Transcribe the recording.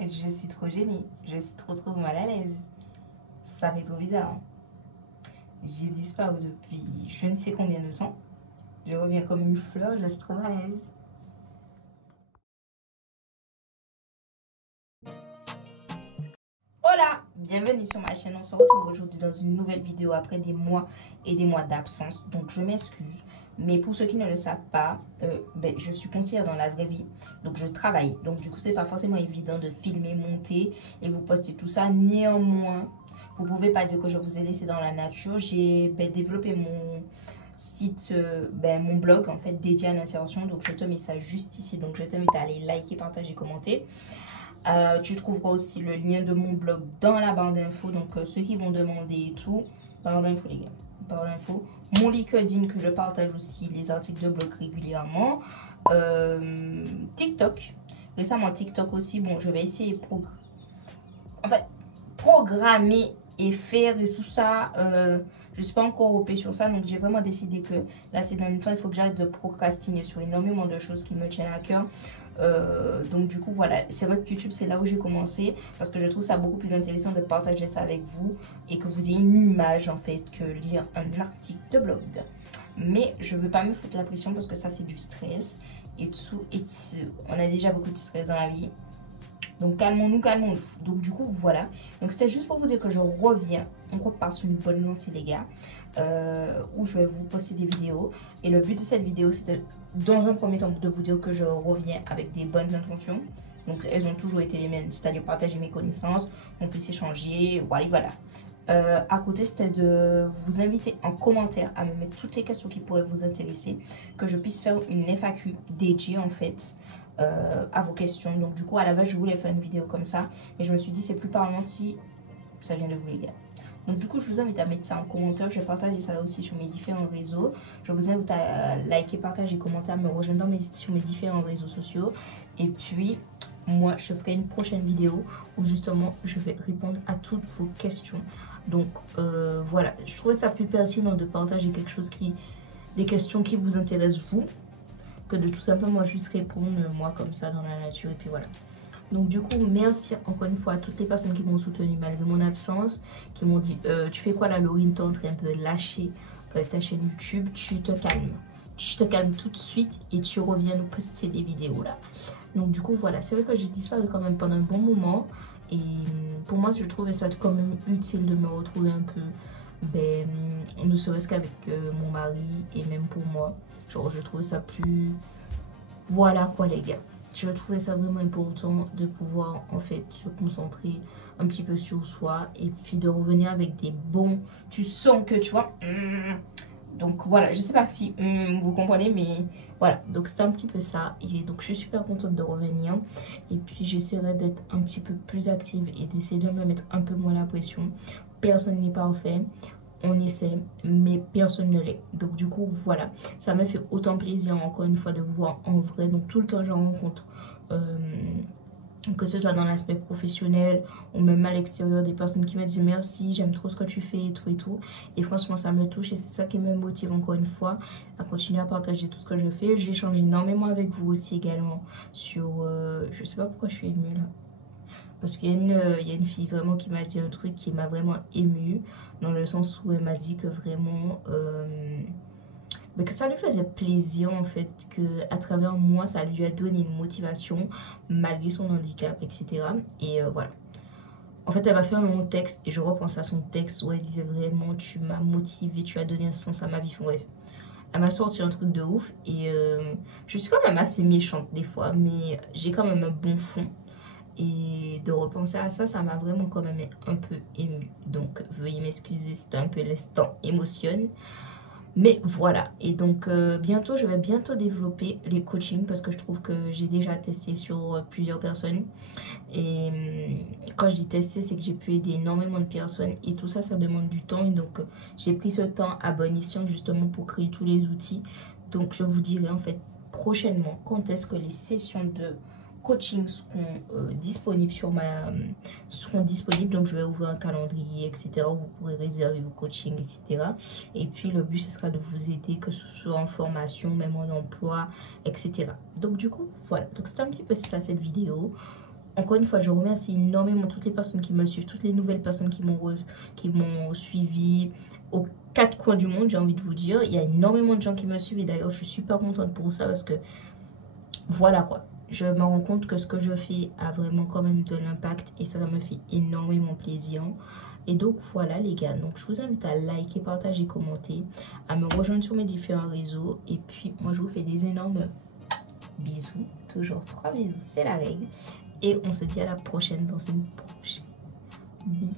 Je suis trop gênée. Je suis trop mal à l'aise. Ça fait trop bizarre. J'ai disparu depuis je ne sais combien de temps. Je reviens comme une fleur, je suis trop mal à l'aise. Hola, bienvenue sur ma chaîne. On se retrouve aujourd'hui dans une nouvelle vidéo après des mois et des mois d'absence. Donc je m'excuse. Mais pour ceux qui ne le savent pas, je suis conseillère dans la vraie vie. Donc je travaille. Donc du coup, c'est pas forcément évident de filmer, monter et vous poster tout ça. Néanmoins, vous pouvez pas dire que je vous ai laissé dans la nature. J'ai développé mon site, mon blog en fait dédié à l'insertion. Donc je te mets ça juste ici. Donc je t'invite à aller liker, partager, commenter. Tu trouveras aussi le lien de mon blog dans la barre d'infos. Donc ceux qui vont demander tout, barre d'infos les gars, barre d'infos. Mon LinkedIn que je partage aussi les articles de blog régulièrement. TikTok. Récemment TikTok aussi. Bon, je vais essayer programmer et faire et tout ça. Je ne suis pas encore OP sur ça, donc j'ai vraiment décidé que là c'est dans le temps, il faut que j'arrête de procrastiner sur énormément de choses qui me tiennent à cœur. Donc du coup voilà, c'est vrai que YouTube c'est là où j'ai commencé parce que je trouve ça beaucoup plus intéressant de partager ça avec vous et que vous ayez une image en fait que lire un article de blog. Mais je ne veux pas me foutre la pression parce que ça c'est du stress et tout, on a déjà beaucoup de stress dans la vie. Donc calmons-nous, calmons-nous. Donc du coup voilà. Donc c'était juste pour vous dire que je reviens. On repart sur une bonne lancée les gars. Où je vais vous poster des vidéos. Et le but de cette vidéo c'est dans un premier temps de vous dire que je reviens avec des bonnes intentions. Donc elles ont toujours été les mêmes. C'est-à-dire partager mes connaissances. On puisse échanger. Voilà. À côté c'était de vous inviter en commentaire à me mettre toutes les questions qui pourraient vous intéresser. Que je puisse faire une FAQ dédiée en fait. À vos questions. Donc du coup à la base je voulais faire une vidéo comme ça, mais je me suis dit c'est plus parlant si ça vient de vous les gars. Donc du coup je vous invite à mettre ça en commentaire. Je vais partager ça aussi sur mes différents réseaux. Je vous invite à liker, partager, commenter, à me rejoindre sur mes différents réseaux sociaux. Et puis moi je ferai une prochaine vidéo où justement je vais répondre à toutes vos questions. Donc voilà, je trouvais ça plus pertinent de partager quelque chose des questions qui vous intéressent vous, que de tout simplement juste répondre moi comme ça dans la nature et puis voilà. Donc du coup merci encore une fois à toutes les personnes qui m'ont soutenu malgré mon absence, qui m'ont dit tu fais quoi là Laurine, t'es en train de lâcher ta chaîne YouTube, tu te calmes tout de suite et tu reviens nous poster des vidéos là. Donc du coup voilà, c'est vrai que j'ai disparu quand même pendant un bon moment et pour moi je trouvais ça quand même utile de me retrouver un peu, ne serait-ce qu'avec mon mari et même pour moi. Genre je trouvais ça plus... Voilà quoi les gars. Je trouvais ça vraiment important de pouvoir en fait se concentrer un petit peu sur soi. Et puis de revenir avec des bons... Tu sens que tu vois... Donc voilà, je sais pas si vous comprenez, mais voilà. Donc c'était un petit peu ça. Et donc je suis super contente de revenir. Et puis j'essaierai d'être un petit peu plus active et d'essayer de me mettre un peu moins la pression. Personne n'est parfait. On essaie, mais personne ne l'est. Donc du coup, voilà. Ça me fait autant plaisir, encore une fois, de vous voir en vrai. Donc tout le temps, j'en rencontre, que ce soit dans l'aspect professionnel ou même à l'extérieur, des personnes qui me disent merci, j'aime trop ce que tu fais et tout et tout. Et franchement, ça me touche et c'est ça qui me motive encore une fois à continuer à partager tout ce que je fais. J'échange énormément avec vous aussi également sur... je sais pas pourquoi je suis émue là. Parce qu'il y a une fille vraiment qui m'a dit un truc qui m'a vraiment émue. Dans le sens où elle m'a dit que vraiment... que ça lui faisait plaisir en fait. Qu'à travers moi, ça lui a donné une motivation. Malgré son handicap, etc. Et voilà. En fait, elle m'a fait un long texte. Et je repense à son texte où elle disait vraiment... Tu m'as motivée, tu as donné un sens à ma vie. Enfin, bref. Elle m'a sorti un truc de ouf. Et je suis quand même assez méchante des fois. Mais j'ai quand même un bon fond. Et de repenser à ça, ça m'a vraiment quand même un peu émue. Donc, veuillez m'excuser, c'était un peu l'instant émotionne. Mais voilà. Et donc, je vais bientôt développer les coachings parce que je trouve que j'ai déjà testé sur plusieurs personnes. Et quand je dis tester, c'est que j'ai pu aider énormément de personnes. Et tout ça, ça demande du temps. Et donc, j'ai pris ce temps à bon escient justement pour créer tous les outils. Donc, je vous dirai en fait prochainement quand est-ce que les sessions de coaching seront disponibles. Donc je vais ouvrir un calendrier, etc. où vous pourrez réserver vos coachings, etc. Et puis le but ce sera de vous aider, que ce soit en formation, même en emploi, etc. Donc du coup voilà, donc c'est un petit peu ça cette vidéo. encore une fois, je remercie énormément toutes les personnes qui me suivent, toutes les nouvelles personnes qui m'ont suivi aux quatre coins du monde, j'ai envie de vous dire. Il y a énormément de gens qui me suivent et d'ailleurs, je suis super contente pour ça parce que voilà quoi. Je me rends compte que ce que je fais a vraiment quand même de l'impact et ça me fait énormément plaisir. Et donc voilà les gars, donc je vous invite à liker, partager, commenter, à me rejoindre sur mes différents réseaux. Et puis moi je vous fais des énormes bisous, toujours 3 bisous, c'est la règle. Et on se dit à la prochaine dans une prochaine vidéo.